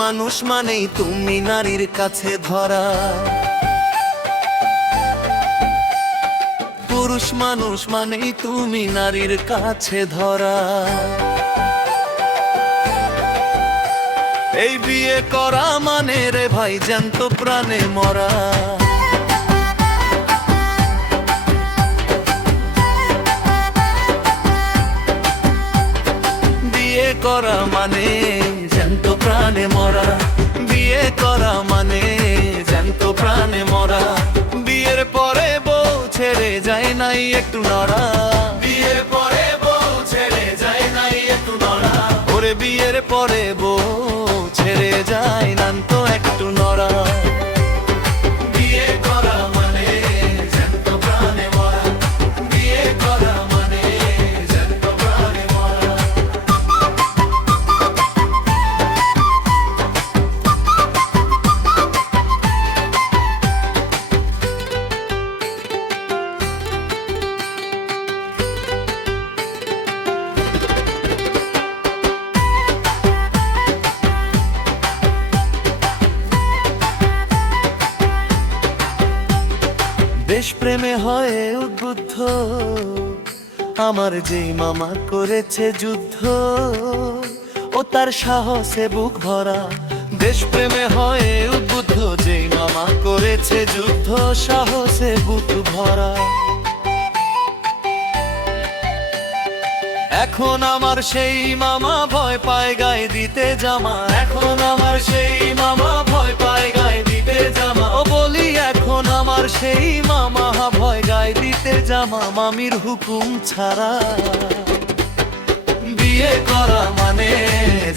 মানুষ মানেই তুমি নারীর কাছে ধরা, পুরুষ মানুষ মানেই তুমি নারীর কাছে ধরা। এই বিয়ে করা মানে রে ভাই জ্যান্ত প্রাণে মরা। বিয়ে করা মানে জ্যান্ত প্রাণে মরা, বিয়ে করা মানে জ্যান্ত প্রাণে মরা। বিয়ের পরে বউ ছেড়ে যায় নাই একটু নড়া, বিয়ের পরে বউ ছেড়ে যায় নাই একটু নড়া। ওরে বিয়ের পরে বউ ছেড়ে যায় না তো একটু নড়া। বিয়ে করা মানে জ্যান্ত প্রাণে মরা, বিয়ে করা মানে জ্যান্ত প্রাণে মরা। দেশপ্রেমে হয় উদ্বুদ্ধ আমার যেই মামা করেছে যুদ্ধ, ও তার সাহসে বুক ভরা। দেশপ্রেমে হয় উদ্বুদ্ধ যেই মামা করেছে যুদ্ধ, সাহসে বুক ভরা। এখন আমার সেই মামা ভয় পায় গায়ে দিতে জামা, এখন আমার সেই মামা ভয় পায় গায়ে দিতে জামা। ও বলি এখন আমার সেই মামা ভয় গায়ে দিতে জামা, মামির হুকুম ছাড়া। বিয়ে করা মানে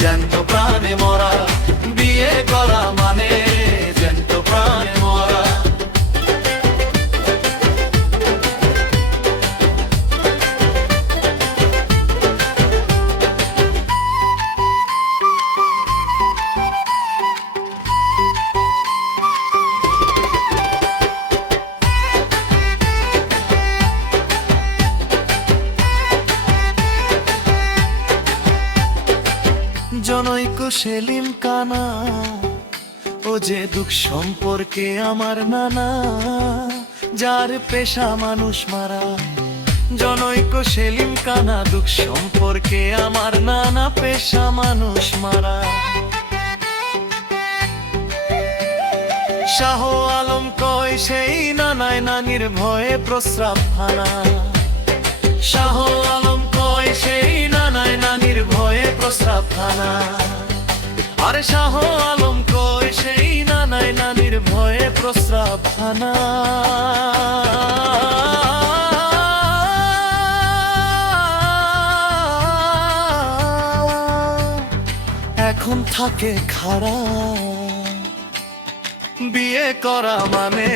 জ্যান্ত প্রাণে মরা, বিয়ে করা মানে জ্যান্ত প্রাণে মরা। জনৈক সেলিম কানা ও যে দুঃখ সম্পর্কে আমার নানা, যার পেশা মানুষ মারা। জনৈক সেলিম কানা দুঃখ সম্পর্কে আমার নানা, পেশা মানুষ মারা। শাহ আলম কয় সেই নানায় নানির ভয়ে প্রস্রাব ফানা, শাহ আলম কয় সেই নানায় নানির ভয়ে প্রস্রাব ফানা। আরে শাহ আলম কয় সেই নানায় নানির ভয়ে প্রস্রাব ফানা। এখন থাকে খাড়া। বিয়ে করা মানে